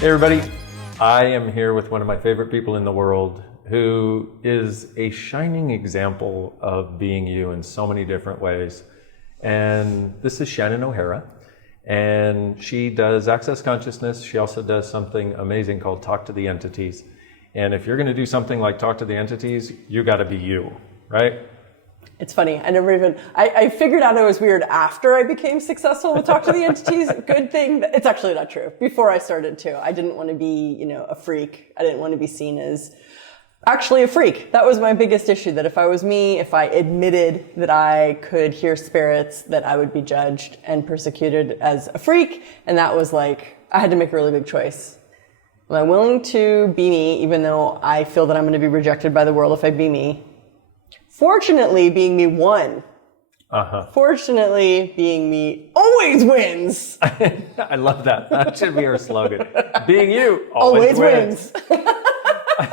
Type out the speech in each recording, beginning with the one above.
Hey everybody, I am here with one of my favorite people in the world who is a shining example of being you in so many different ways. And this is Shannon O'Hara, and she does Access Consciousness. She also does something amazing called Talk to the Entities. And if you're going to do something like Talk to the Entities, you got to be you, right? It's funny. I figured out it was weird after I became successful with Talk to the Entities. Good thing. It's actually not true. Before I started too, I didn't want to be, a freak. I didn't want to be seen as actually a freak. That was my biggest issue, that if I was me, if I admitted that I could hear spirits, that I would be judged and persecuted as a freak. And that was like, I had to make a really big choice. Am I willing to be me, even though I feel that I'm going to be rejected by the world if I be me? Fortunately, being me won. Fortunately, being me always wins. I love that. That should be our slogan. Being you always wins. I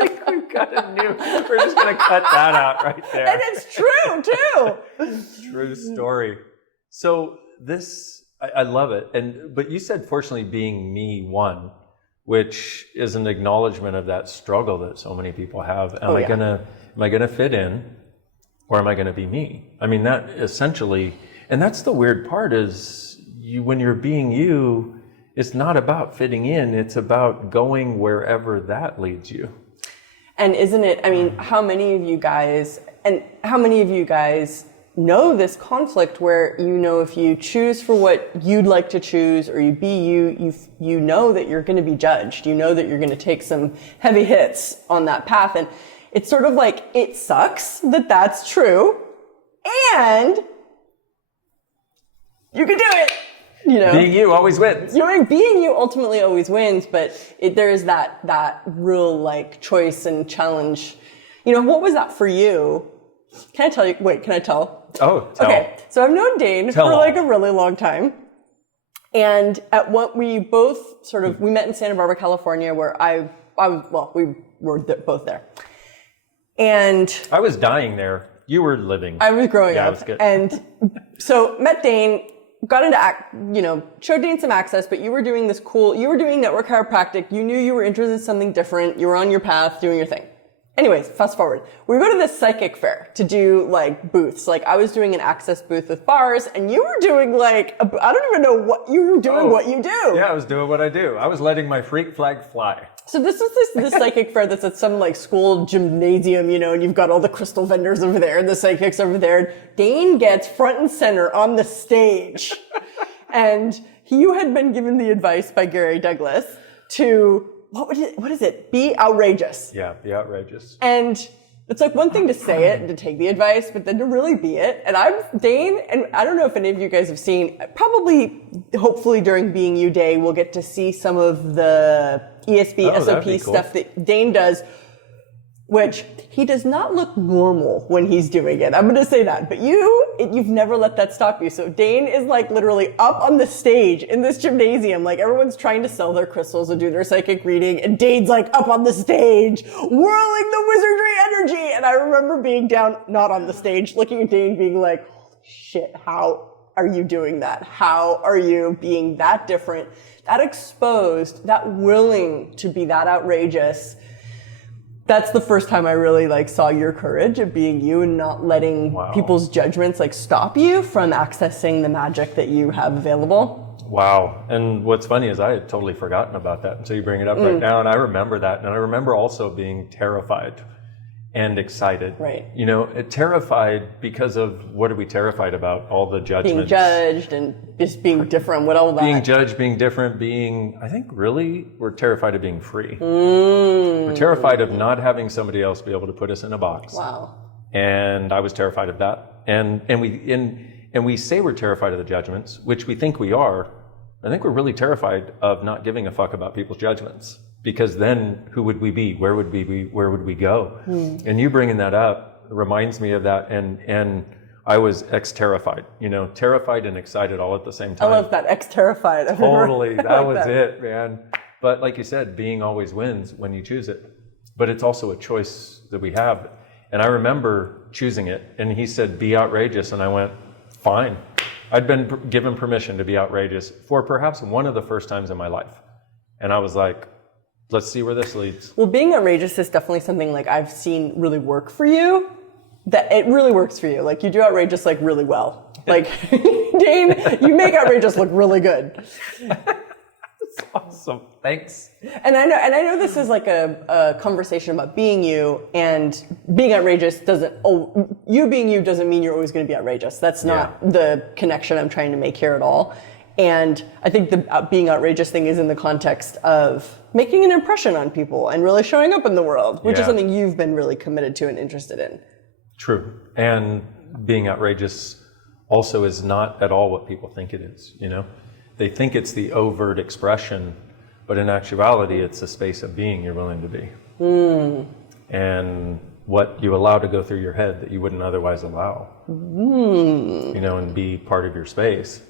think we've got a new, we're just going to cut that out right there. And it's true, too. True story. So this, I love it. But you said, fortunately, being me won, which is an acknowledgement of that struggle that so many people have. Am I going to fit in, or am I going to be me? I mean, that essentially, and that's the weird part is when you're being you, it's not about fitting in, it's about going wherever that leads you. And isn't it, I mean, how many of you guys know this conflict where, if you choose for what you'd like to choose, or you be you know that you're going to be judged. You know that you're going to take some heavy hits on that path. And it's sort of like, it sucks that that's true, and you can do it. Being you always wins. Being you ultimately always wins, but there is that real choice and challenge. What was that for you? Can I tell you? Wait, can I tell? Oh, tell. Okay, so I've known Dain for a really long time. And at what we both we met in Santa Barbara, California, where we were both there. And I was dying there. You were living. I was growing up. It was good. And so met Dain, got into showed Dain some access, but you were doing network chiropractic. You knew you were interested in something different. You were on your path doing your thing. Anyways, fast forward. We go to this psychic fair to do booths. I was doing an access booth with bars, and you were doing I don't even know what you were doing. What you do? Yeah, I was doing what I do. I was letting my freak flag fly. So this was this psychic fair that's at some school gymnasium, and you've got all the crystal vendors over there and the psychics over there. Dain gets front and center on the stage, and you had been given the advice by Gary Douglas to. What is it? Be outrageous. Yeah, be outrageous. And it's one thing to say it and to take the advice, but then to really be it. And I'm Dain, and I don't know if any of you guys have seen, hopefully during Being You Day, we'll get to see some of the ESP, SOP stuff that Dain does, which he does not look normal when he's doing it. I'm going to say that. But you've never let that stop you. So Dain is literally up on the stage in this gymnasium. Everyone's trying to sell their crystals and do their psychic reading. And Dain's up on the stage, whirling the wizardry energy. And I remember being down, not on the stage, looking at Dain being holy shit, how are you doing that? How are you being that different, that exposed, that willing to be that outrageous? That's the first time I really saw your courage of being you and not letting people's judgments stop you from accessing the magic that you have available. Wow. And what's funny is I had totally forgotten about that until you bring it up right now. And I remember that. And I remember also being terrified and excited. Right. Terrified because of, what are we terrified about? All the judgments. Being judged and just being different. What all that? Being judged, being different, I think really we're terrified of being free. We're terrified of not having somebody else be able to put us in a box. Wow. And I was terrified of that. And we say we're terrified of the judgments, which we think we are. I think we're really terrified of not giving a fuck about people's judgments. Because then who would we be? Where would we be? Where would we go? And you bringing that up reminds me of that. And I was terrified, terrified and excited all at the same time. I love that, terrified. Totally. That was it, man. But like you said, being always wins when you choose it. But it's also a choice that we have. And I remember choosing it. And he said, be outrageous. And I went, fine. I'd been given permission to be outrageous for perhaps one of the first times in my life. And I was like, let's see where this leads. Well, being outrageous is definitely something like I've seen really work for you. That it really works for you. Like you do outrageous like really well. Like Dain, you make outrageous look really good. That's awesome. Thanks. And I know this is like a conversation about being you, and being outrageous you being you doesn't mean you're always going to be outrageous. That's not the connection I'm trying to make here at all. And I think the being outrageous thing is in the context of making an impression on people and really showing up in the world, which is something you've been really committed to and interested in. True. And being outrageous also is not at all what people think it is, you know? They think it's the overt expression, but in actuality, it's a space of being you're willing to be. And what you allow to go through your head that you wouldn't otherwise allow, you know, and be part of your space.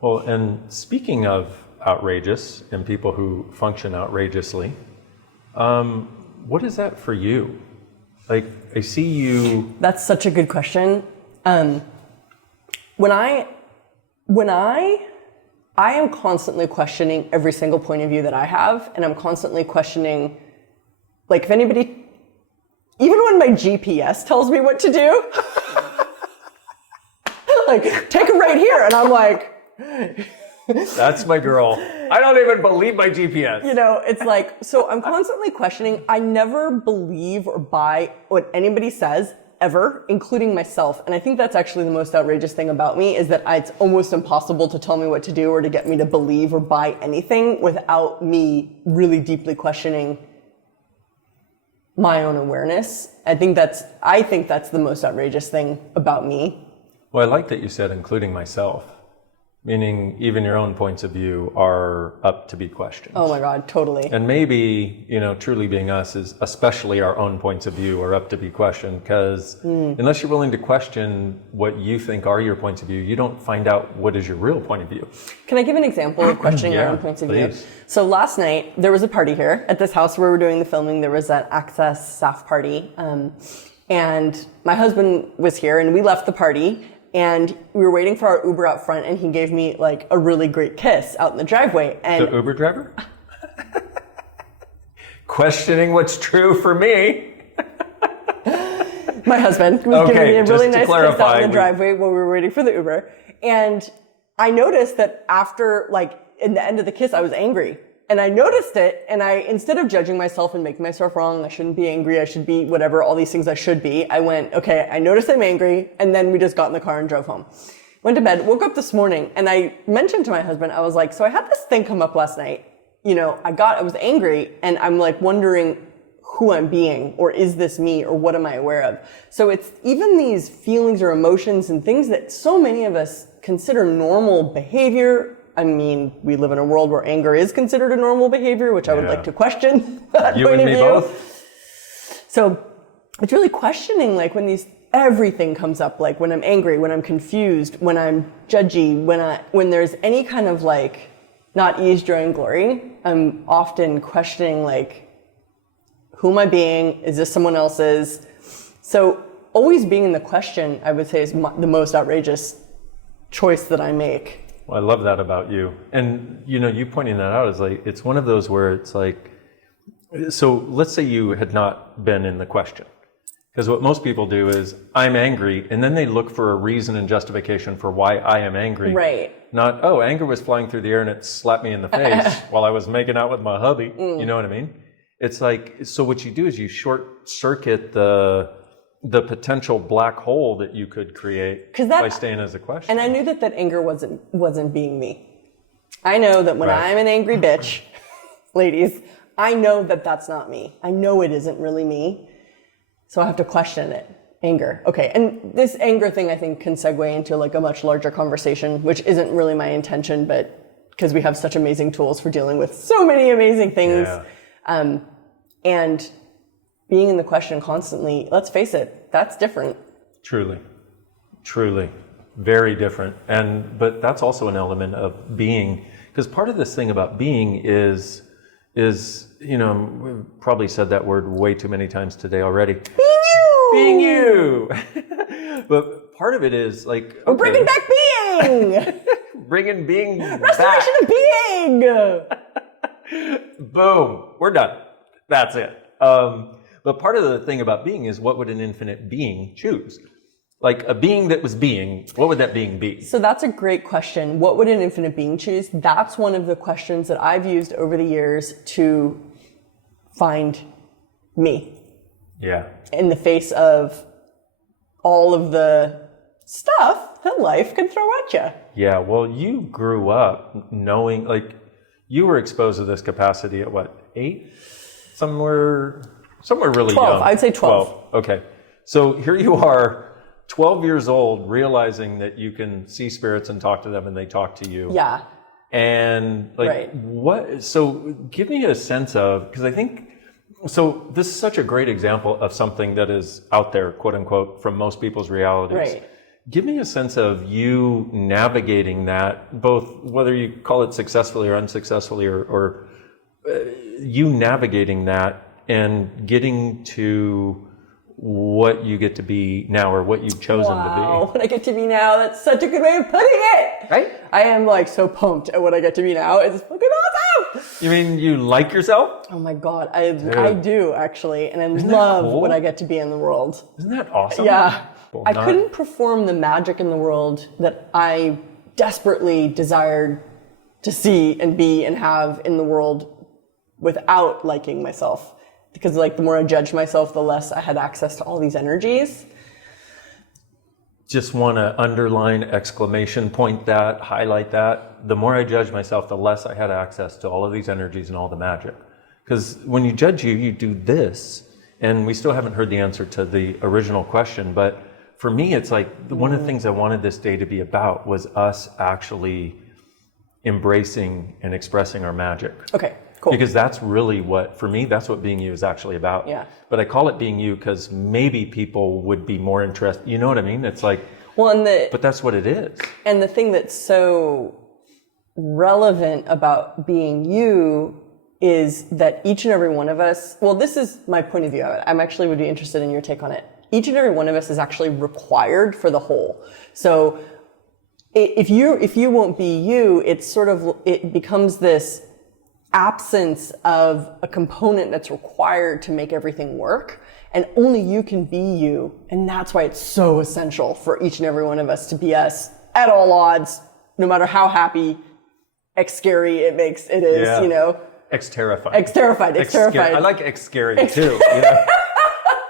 Well, and speaking of outrageous and people who function outrageously, what is that for you? Like, I see you... That's such a good question. When I am constantly questioning every single point of view that I have, and I'm constantly questioning, like, if anybody, even when my GPS tells me what to do, like, take a right here, and I'm like... That's my girl. I don't even believe my GPS. You know, it's like, so I'm constantly questioning. I never believe or buy what anybody says, ever, including myself. And I think that's actually the most outrageous thing about me, is that it's almost impossible to tell me what to do or to get me to believe or buy anything without me really deeply questioning my own awareness. I think that's the most outrageous thing about me. Well, I like that you said including myself. Meaning even your own points of view are up to be questioned. Oh my God, totally. And maybe, you know, truly being us is especially our own points of view are up to be questioned, because unless you're willing to question what you think are your points of view, you don't find out what is your real point of view. Can I give an example of questioning our own points of view? So last night, there was a party here at this house where we were doing the filming. There was that Access staff party. And my husband was here, and we left the party. And we were waiting for our Uber out front, and he gave me like a really great kiss out in the driveway. And the Uber driver? Questioning what's true for me. My husband was giving me a really nice kiss out in the driveway while we were waiting for the Uber. And I noticed that after, like, in the end of the kiss, I was angry. And I noticed it, and instead of judging myself and making myself wrong, I shouldn't be angry, I should be whatever, all these things I should be, I went, okay, I noticed I'm angry, and then we just got in the car and drove home. Went to bed, woke up this morning, and I mentioned to my husband, I was like, so I had this thing come up last night. You know, I was angry, and I'm like wondering who I'm being, or is this me, or what am I aware of? So it's even these feelings or emotions and things that so many of us consider normal behavior. I mean, we live in a world where anger is considered a normal behavior, which I would like to question. That you point and of me view. both. So it's really questioning, like, when everything comes up, like when I'm angry, when I'm confused, when I'm judgy, when there's any kind of like not ease, joy, and glory, I'm often questioning, like, who am I being? Is this someone else's? So always being in the question, I would say, is the most outrageous choice that I make. Well, I love that about you. And, you know, you pointing that out is like, it's one of those where it's like, so let's say you had not been in the question. Because what most people do is, I'm angry, and then they look for a reason and justification for why I am angry. Right. Not, oh, anger was flying through the air and it slapped me in the face while I was making out with my hubby. You know what I mean? It's like, so what you do is you short circuit the potential black hole that you could create by staying as a question. And I knew that anger wasn't being me. I know that when I'm an angry bitch, ladies, I know that that's not me. I know it isn't really me. So I have to question it. Anger. Okay. And this anger thing, I think, can segue into like a much larger conversation, which isn't really my intention, but because we have such amazing tools for dealing with so many amazing things. Yeah. And being in the question constantly, let's face it, that's different. Truly. Very different. But that's also an element of being, because part of this thing about being is, you know, we've probably said that word way too many times today already. Being you! But part of it is like, okay, bringing back being! bringing being Restoration back. of being! Boom, we're done. That's it. But part of the thing about being is, what would an infinite being choose? Like a being that was being, what would that being be? So that's a great question. What would an infinite being choose? That's one of the questions that I've used over the years to find me. Yeah. In the face of all of the stuff that life can throw at you. Yeah, well, you grew up knowing, like, you were exposed to this capacity at what, 8? Somewhere really 12, young. I'd say 12. Okay. So here you are, 12 years old, realizing that you can see spirits and talk to them and they talk to you. Yeah. And like, so give me a sense of, because I think, so this is such a great example of something that is out there, quote unquote, from most people's realities. Right. Give me a sense of you navigating that, both whether you call it successfully or unsuccessfully, or you navigating that and getting to what you get to be now, or what you've chosen to be. What I get to be now, that's such a good way of putting it. Right? I am like so pumped at what I get to be now. It's fucking awesome. You mean you like yourself? Oh my God. I do actually. And I love cool? what I get to be in the world. Isn't that awesome? Yeah. Well, I couldn't perform the magic in the world that I desperately desired to see and be and have in the world without liking myself. Because like the more I judged myself, the less I had access to all these energies. Just want to underline, exclamation point that, highlight that. The more I judged myself, the less I had access to all of these energies and all the magic. Because when you judge you do this. And we still haven't heard the answer to the original question, but for me, it's like one of the things I wanted this day to be about was us actually embracing and expressing our magic. Okay, cool. Because that's really what, for me, that's what being you is actually about. Yeah. But I call it being you because maybe people would be more interested. You know what I mean? It's like, but that's what it is. And the thing that's so relevant about being you is that each and every one of us, well, this is my point of view of it. I'm actually would be interested in your take on it. Each and every one of us is actually required for the whole. So if you won't be you, it becomes this absence of a component that's required to make everything work. And only you can be you. And that's why it's so essential for each and every one of us to be us at all odds, no matter how happy, scary it is, you know. Terrified. Terrified. I like scary too. You know?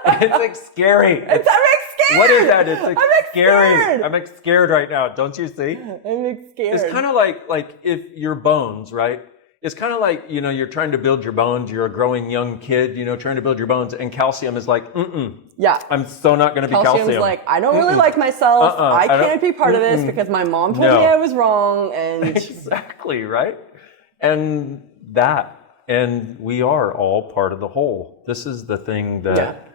It's scary. That makes scared. What is that? It's I'm scary. scared. I'm scared right now. Don't you see? I'm scared. It's kind of like if your bones, right? It's kind of like, you know, you're trying to build your bones. You're a growing young kid, you know, trying to build your bones. And calcium is like, yeah. I'm so not going to be calcium. Calcium's like, I don't really like myself. I can't be part of this because my mom told me I was wrong. And exactly, right? And we are all part of the whole. This is the thing that,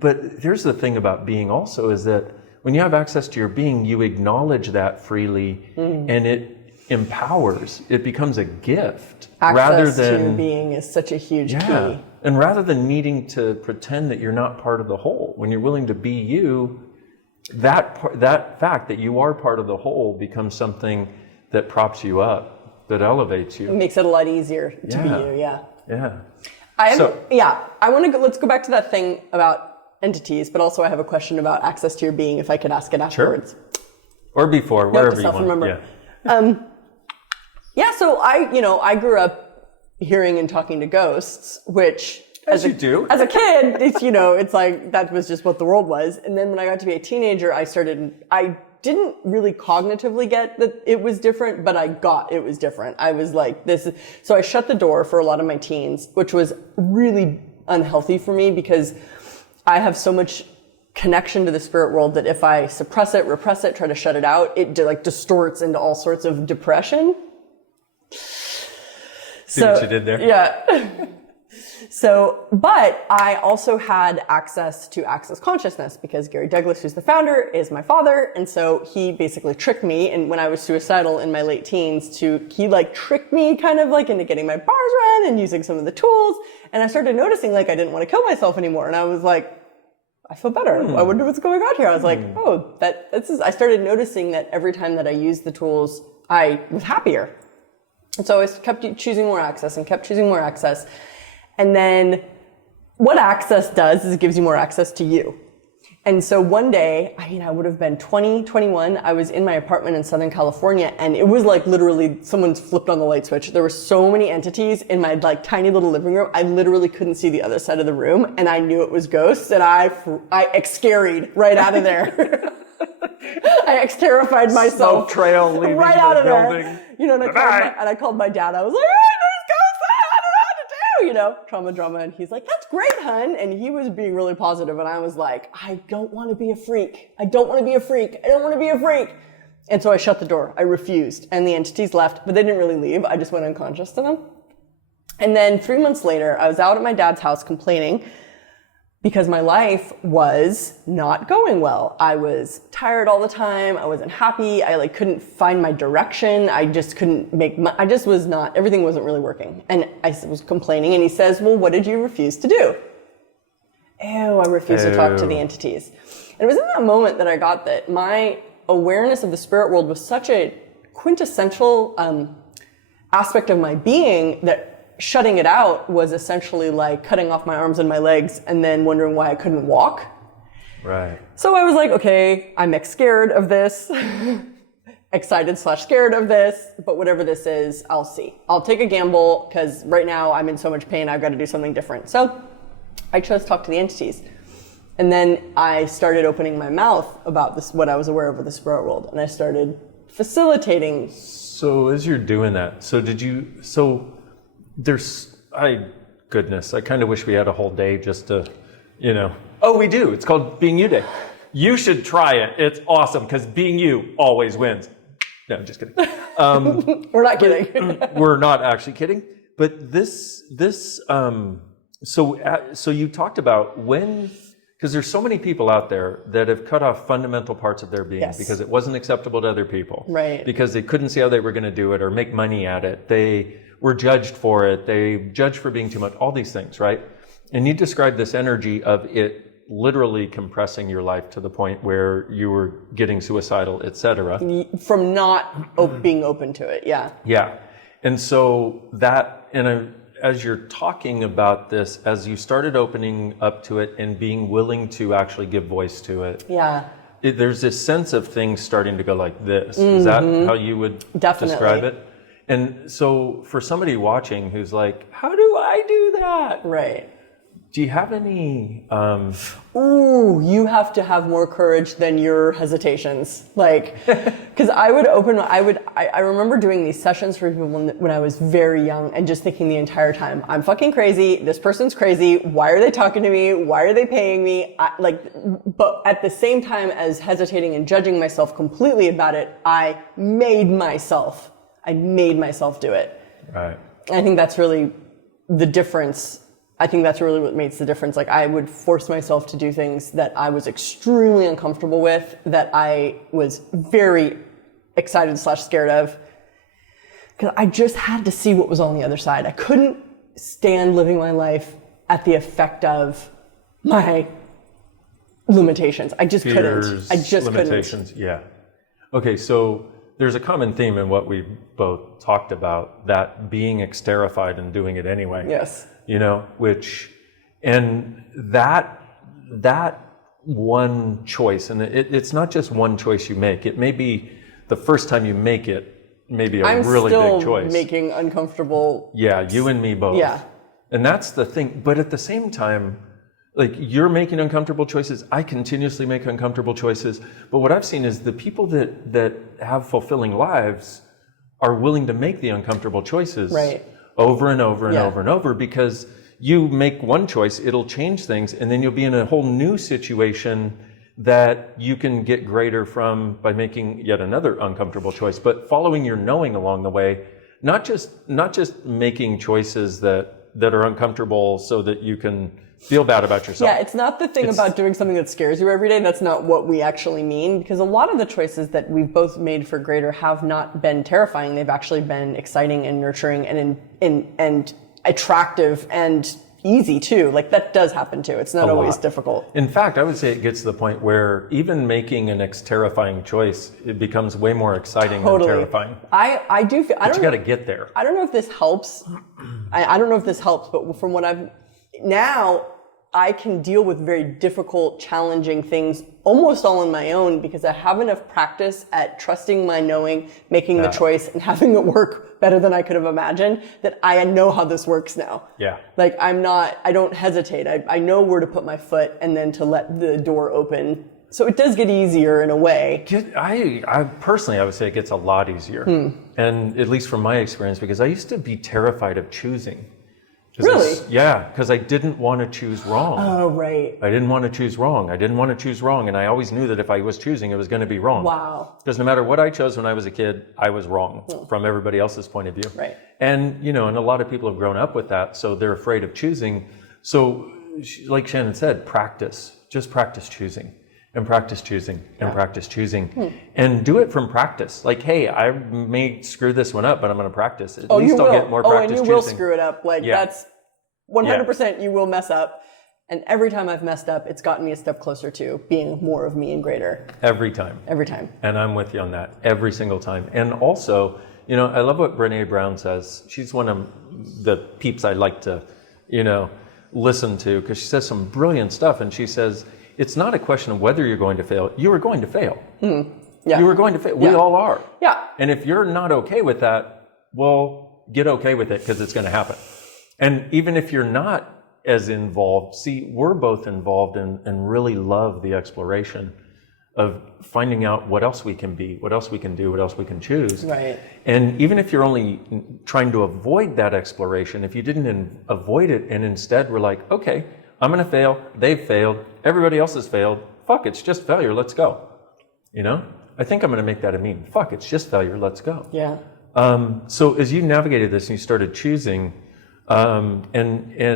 but here's the thing about being also is that when you have access to your being, you acknowledge that freely and it empowers. It becomes a gift. Access to your being is such a huge key. And rather than needing to pretend that you're not part of the whole, when you're willing to be you, that fact that you are part of the whole becomes something that props you up, that elevates you. It makes it a lot easier to be you, Yeah. I want to go, let's go back to that thing about entities, but also I have a question about access to your being, if I could ask it afterwards. Sure. Or before, wherever you want. Remember. So I grew up hearing and talking to ghosts, which as a kid, it's like that was just what the world was. And then when I got to be a teenager, I didn't really cognitively get that it was different, but I got it was different. I was like, so I shut the door for a lot of my teens, which was really unhealthy for me because I have so much connection to the spirit world that if I suppress it, repress it, try to shut it out, it like distorts into all sorts of depression. See what you did there? Yeah. But I also had access to access consciousness because Gary Douglas, who's the founder, is my father. And so he basically tricked me. And when I was suicidal in my late teens he like tricked me kind of like into getting my bars run and using some of the tools. And I started noticing like I didn't want to kill myself anymore. And I was like, I feel better. I wonder what's going on here. I was like, I started noticing that every time that I used the tools, I was happier. And so I kept choosing more access and kept choosing more access. And then what access does is it gives you more access to you. And so one day, I would have been 20, 21. I was in my apartment in Southern California, and it was like literally someone's flipped on the light switch. There were so many entities in my like tiny little living room. I literally couldn't see the other side of the room, and I knew it was ghosts, and I ex-scaried right out of there. I ex-terrified myself. Smoke trail leading right to out the of building. there. And I called my dad. I was like, there's ghosts, I don't know what to do, drama. And he's like, that's great, hun. And he was being really positive, and I was like, I don't want to be a freak. I don't want to be a freak. I don't want to be a freak. And so I shut the door. I refused. And the entities left, but they didn't really leave. I just went unconscious to them. And then 3 months later, I was out at my dad's house complaining because my life was not going well. I was tired all the time. I wasn't happy. I couldn't find my direction. I just couldn't everything wasn't really working. And I was complaining, and he says, well, what did you refuse to do? I refused to talk to the entities. And it was in that moment that I got that my awareness of the spirit world was such a quintessential aspect of my being that shutting it out was essentially like cutting off my arms and my legs and then wondering why I couldn't walk. Right. So I was like, okay, I'm scared of this, excited/scared of this, but whatever this is, I'll see. I'll take a gamble because right now I'm in so much pain, I've got to do something different. So I chose to talk to the entities. And then I started opening my mouth about this, what I was aware of the spirit world, and I started facilitating. So as you're doing that, goodness, I kind of wish we had a whole day just to, Oh, we do. It's called Being You Day. You should try it. It's awesome because being you always wins. No, I'm just kidding. We're not kidding. We're not actually kidding. But so you talked about because there's so many people out there that have cut off fundamental parts of their being because it wasn't acceptable to other people. Right. Because they couldn't see how they were going to do it or make money at it. They were judged for it. They judged for being too much, all these things, right? And you described this energy of it literally compressing your life to the point where you were getting suicidal, etc. From not being open to it, yeah. Yeah. And so as you're talking about this, as you started opening up to it and being willing to actually give voice to it, there's this sense of things starting to go like this. Mm-hmm. Is that how you would describe it? And so for somebody watching who's like, how do I do that? Right. Do you have any... you have to have more courage than your hesitations. Because I remember doing these sessions for people when I was very young and just thinking the entire time, I'm fucking crazy. This person's crazy. Why are they talking to me? Why are they paying me? But at the same time as hesitating and judging myself completely about it, I made myself do it. Right. And I think that's really the difference. I think that's really what makes the difference. I would force myself to do things that I was extremely uncomfortable with, that I was very excited/scared of, because I just had to see what was on the other side. I couldn't stand living my life at the effect of my limitations. I just couldn't. I just limitations, couldn't. Yeah. Okay, so there's a common theme in what we both talked about, that being terrified and doing it anyway. Yes. That one choice, and it's not just one choice you make. It may be the first time you make it, maybe a really big choice. I'm still making uncomfortable. Yeah, you and me both. Yeah. And that's the thing. But at the same time, you're making uncomfortable choices. I continuously make uncomfortable choices. But what I've seen is the people that have fulfilling lives are willing to make the uncomfortable choices. Right. Over and over and over and over, because you make one choice, it'll change things, and then you'll be in a whole new situation that you can get greater from by making yet another uncomfortable choice. But following your knowing along the way, not just making choices that are uncomfortable so that you can feel bad about yourself. Yeah, it's not the thing about doing something that scares you every day. That's not what we actually mean, because a lot of the choices that we've both made for greater have not been terrifying. They've actually been exciting and nurturing and attractive and easy too. Like that does happen too. It's not always difficult. In fact, I would say it gets to the point where even making an terrifying choice, it becomes way more exciting than terrifying. I do feel, but you got to get there. I don't know if this helps. I don't know if this helps, but from what now I can deal with very difficult, challenging things almost all on my own because I have enough practice at trusting my knowing, making the choice, and having it work better than I could have imagined that I know how this works now. Yeah. Like I don't hesitate. I know where to put my foot and then to let the door open. So it does get easier in a way. I personally, I would say it gets a lot easier. And at least from my experience, because I used to be terrified of choosing. Really? Because I didn't want to choose wrong. Oh, right. I didn't want to choose wrong. And I always knew that if I was choosing, it was going to be wrong. Wow. Because no matter what I chose when I was a kid, I was wrong from everybody else's point of view. Right. And, and a lot of people have grown up with that, so they're afraid of choosing. So, like Shannon said, practice. Just practice choosing. And practice choosing. And practice choosing. And do it from practice. Like, hey, I may screw this one up, but I'm going to practice. At least I'll get more practice choosing. And you will screw it up. Like, that's 100% you will mess up. And every time I've messed up, it's gotten me a step closer to being more of me and greater. Every time. Every time. And I'm with you on that. Every single time. And also, I love what Brené Brown says. She's one of the peeps I like to, listen to because she says some brilliant stuff. And she says, it's not a question of whether you're going to fail. You are going to fail. Yeah. You are going to fail. We all are. Yeah. And if you're not okay with that, well, get okay with it because it's going to happen. And even if you're not as involved, see, we're both involved and really love the exploration of finding out what else we can be, what else we can do, what else we can choose. Right. And even if you're only trying to avoid that exploration, if you didn't avoid it and instead were like, okay, I'm going to fail, they've failed, everybody else has failed, fuck, it's just failure, let's go. I think I'm going to make that a meme. Fuck, it's just failure, let's go. Yeah. So as you navigated this and you started choosing, this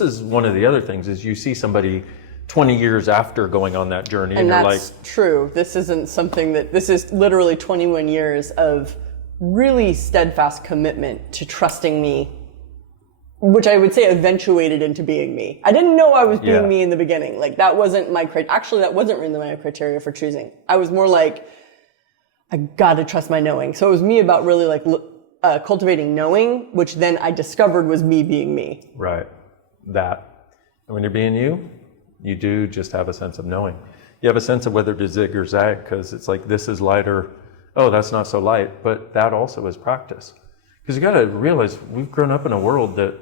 is one of the other things is you see somebody 20 years after going on that journey and you're like... that's true. This isn't something this is literally 21 years of really steadfast commitment to trusting me, which I would say eventuated into being me. I didn't know I was being me in the beginning. Like that wasn't actually that wasn't really my criteria for choosing. I was more like, I gotta trust my knowing. So it was me about really like cultivating knowing, which then I discovered was me being me. Right. That. And when you're being you, you do just have a sense of knowing. You have a sense of whether to zig or zag because it's like this is light or, oh, that's not so light. But that also is practice. Because you got to realize we've grown up in a world that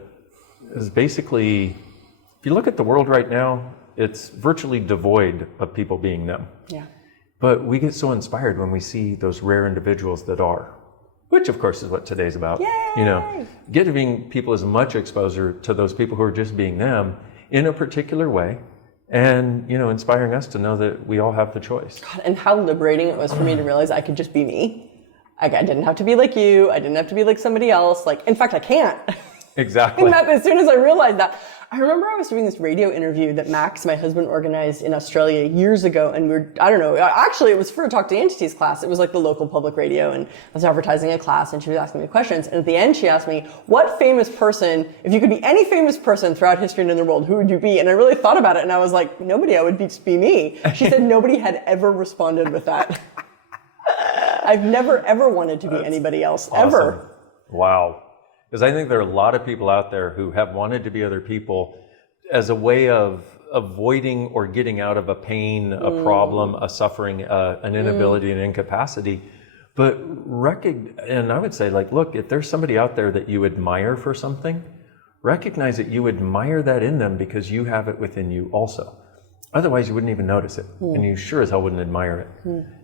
is basically, if you look at the world right now, it's virtually devoid of people being them. Yeah. But we get so inspired when we see those rare individuals that are, which of course is what today's about. Yay! Giving people as much exposure to those people who are just being them in a particular way and, inspiring us to know that we all have the choice. God, and how liberating it was for me to realize I could just be me. Like, I didn't have to be like you. I didn't have to be like somebody else. Like, in fact, I can't. Exactly. And as soon as I realized that, I remember I was doing this radio interview that Max, my husband, organized in Australia years ago. And actually it was for a Talk to Entities class. It was like the local public radio and I was advertising a class and she was asking me questions. And at the end, she asked me, what famous person, if you could be any famous person throughout history and in the world, who would you be? And I really thought about it and I was like, nobody, I would just be me. She said nobody had ever responded with that. I've never ever wanted to be anybody else, awesome. Ever. Wow. Because I think there are a lot of people out there who have wanted to be other people as a way of avoiding or getting out of a pain, a problem, a suffering, an inability, an incapacity. But and I would say, like, look, if there's somebody out there that you admire for something, recognize that you admire that in them because you have it within you also. Otherwise, you wouldn't even notice it. And you sure as hell wouldn't admire it.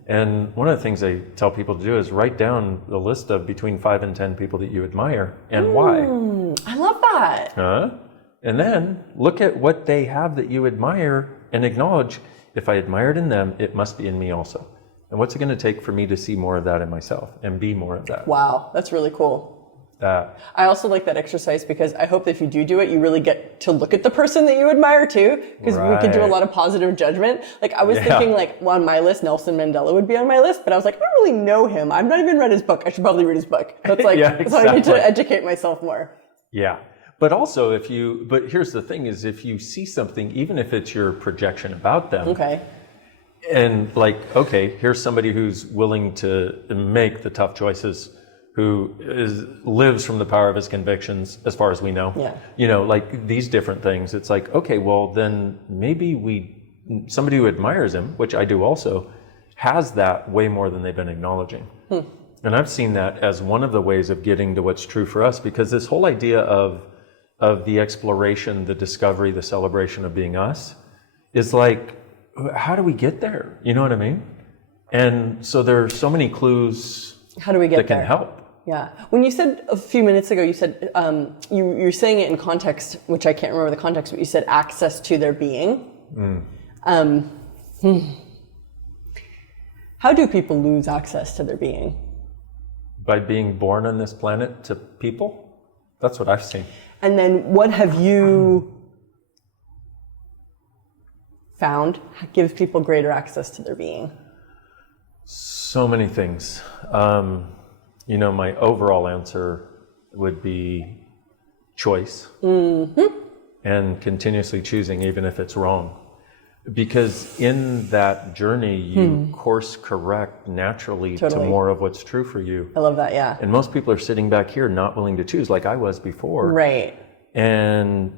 And one of the things I tell people to do is write down the list of between 5 and 10 people that you admire and why. I love that. And then look at what they have that you admire and acknowledge, if I admire it in them, it must be in me also. And what's it going to take for me to see more of that in myself and be more of that? Wow, that's really cool. I also like that exercise because I hope that if you do it, you really get to look at the person that you admire too, because we can do a lot of positive judgment. Like I was thinking on my list, Nelson Mandela would be on my list, but I was like, I don't really know him. I've not even read his book. I should probably read his book. That's like, so I need to educate myself more. Yeah. But also but here's the thing is if you see something, even if it's your projection about them. Okay. And like, okay, here's somebody who's willing to make the tough choices, who lives from the power of his convictions, as far as we know. Yeah. You know, like these different things. It's like, okay, well then maybe somebody who admires him, which I do also, has that way more than they've been acknowledging. And I've seen that as one of the ways of getting to what's true for us, because this whole idea of the exploration, the discovery, the celebration of being us is like, how do we get there? You know what I mean? And so there are so many clues how do we get that can there? help. Yeah. When you said a few minutes ago, you said, you're saying it in context, which I can't remember the context, but you said access to their being. How do people lose access to their being? By being born on this planet to people. That's what I've seen. And then what have you found gives people greater access to their being? So many things. You know, my overall answer would be choice. And continuously choosing, even if it's wrong. Because in that journey, you course correct naturally to more of what's true for you. I love that, yeah. And most people are sitting back here not willing to choose, like I was before. Right. And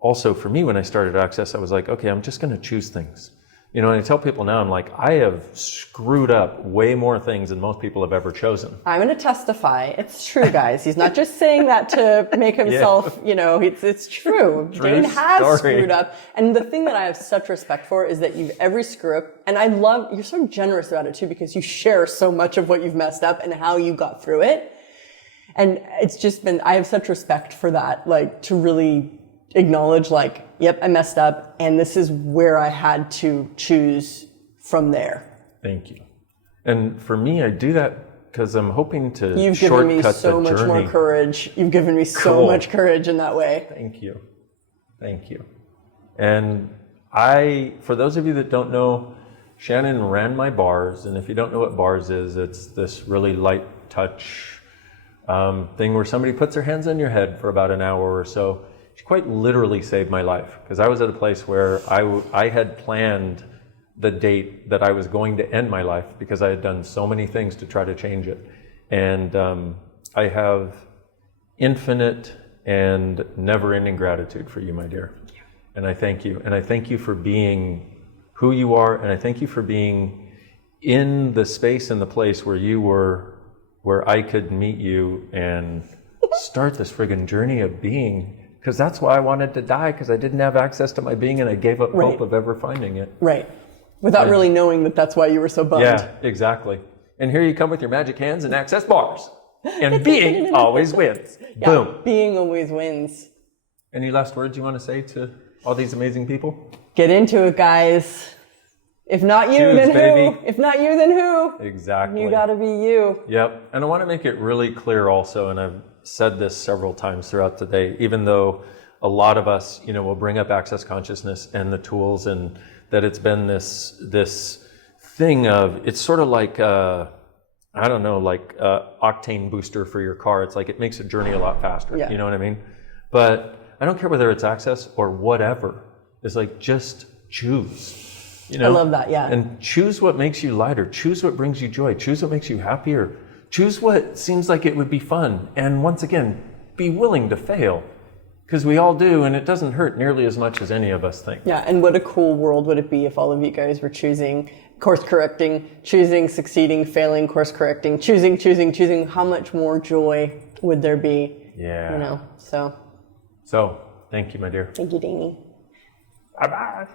also for me, when I started Access, I was like, okay, I'm just going to choose things. You know, and I tell people now, I'm like, I have screwed up way more things than most people have ever chosen. I'm going to testify. It's true, guys. He's not just saying that to make himself, you know, it's true. Dain has screwed up. And the thing that I have such respect for is that every screw up, and I love, you're so generous about it too, because you share so much of what you've messed up and how you got through it. And it's just been, I have such respect for that, like to really acknowledge like, yep, I messed up and this is where I had to choose from there. Thank you. And for me, I do that because I'm hoping to You've given me so much journey. more courage. You've given me so much courage in that way. Thank you. Thank you. And for those of you that don't know, Shannon ran my bars. And if you don't know what bars is, it's this really light touch thing where somebody puts their hands on your head for about an hour or so. She quite literally saved my life, because I was at a place where I had planned the date that I was going to end my life because I had done so many things to try to change it. And I have infinite and never-ending gratitude for you, my dear. And I thank you. And I thank you for being who you are. And I thank you for being in the space and the place where you were, where I could meet you and start this friggin' journey of being. Because that's why I wanted to die, because I didn't have access to my being and I gave up hope of ever finding it. Right. Without really knowing that that's why you were so bummed. Yeah, exactly. And here you come with your magic hands and access bars. And being always wins. Yeah, boom. Being always wins. Any last words you want to say to all these amazing people? Get into it, guys. If not you, then who? If not you, then who? Exactly. You gotta be you. Yep. And I want to make it really clear also, and I've said this several times throughout the day, even though a lot of us, you know, will bring up access consciousness and the tools, and that it's been this thing of, it's sort of like, I don't know, like octane booster for your car. It's like, it makes a journey a lot faster. Yeah. You know what I mean? But I don't care whether it's access or whatever. It's like, just choose, you know? I love that, yeah. And choose what makes you lighter. Choose what brings you joy. Choose what makes you happier. Choose what seems like it would be fun. And once again, be willing to fail. Because we all do, and it doesn't hurt nearly as much as any of us think. Yeah, and what a cool world would it be if all of you guys were choosing, course correcting, choosing, succeeding, failing, course correcting, choosing. How much more joy would there be? Yeah. You know, so. So, thank you, my dear. Thank you, Dain. Bye-bye.